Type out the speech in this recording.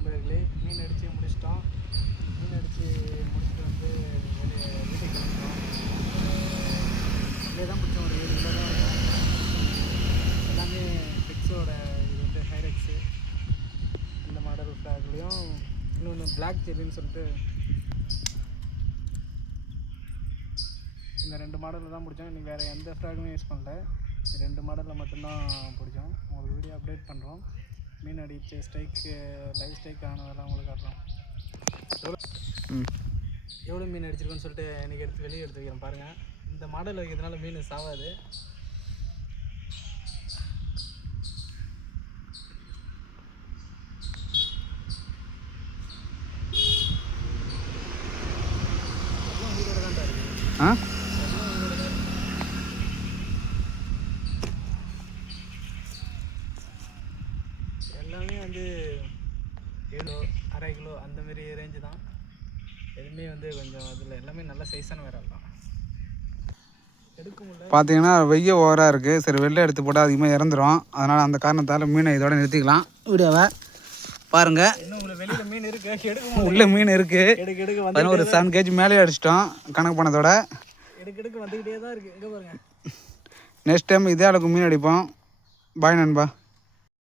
நண்பர்களே, மீன் அடித்து முடிச்சிட்டோம். மீன் அடித்து முடிச்சுட்டு வந்து வீட்டுக்கு கிளம்பிட்டோம். இதே தான் பிடிச்சோம். ஒரு 7 கிலோ தான் இருக்கும். எல்லாமே பெக்ஸோட இது வந்து ஹைரெக்ஸு. இந்த மாடல் ஃப்ளாக்லேயும் இன்னொன்று பிளாக் ஜெல்லின்னு சொல்லிட்டு இந்த 2 மாடலில் தான் பிடிச்சோம். இன்றைக்கி வேறு எந்த ஃப்ளாகுமே யூஸ் பண்ணல. 2 மாடலில் மட்டும்தான் பிடிச்சோம். உங்களுக்கு வீடியோ அப்டேட் பண்ணுறோம். மீன் அடித்து ஸ்ட்ரைக்கு லைவ் ஸ்ட்ரைக் ஆனதெல்லாம் உங்களுக்கு காட்டுறோம். எவ்வளோ மீன் அடிச்சிருக்கோன்னு சொல்லிட்டு இன்றைக்கி வெளியே எடுத்து வைக்கிறேன் பாருங்கள். இந்த மாடல் வைக்கிறதுனால மீன் சாவாது. உயிரோட தான் இருக்குது. எல்லாமே வந்து 7 1/2 கிலோ அந்தமாரி ரேஞ்சு தான். எதுவுமே வந்து கொஞ்சம் அதில் எல்லாமே நல்ல சைஸான விரல் தான். எடுக்க முடியல. பார்த்தீங்கன்னா வெய்ய ஓவராக இருக்குது. சரி வெளில எடுத்து போட்டால் அதிகமாக இறந்துடும். அதனால் அந்த காரணத்தால் மீனை இதோட நிறுத்திக்கலாம். வீடியோவை பாருங்கள். இன்னும் வெளியில் மீன் இருக்குது. உள்ள மீன் இருக்குது. எடுக்க ஒரு 7 kg மேலே அடிச்சிட்டோம் கணக்கு பண்ணதோட. எடுக்க வந்துக்கிட்டே தான் இருக்குது. இங்கே பாருங்கள். நெக்ஸ்ட் டைம் இதே அளவுக்கு மீன் அடிப்போம். பாய் நண்பா.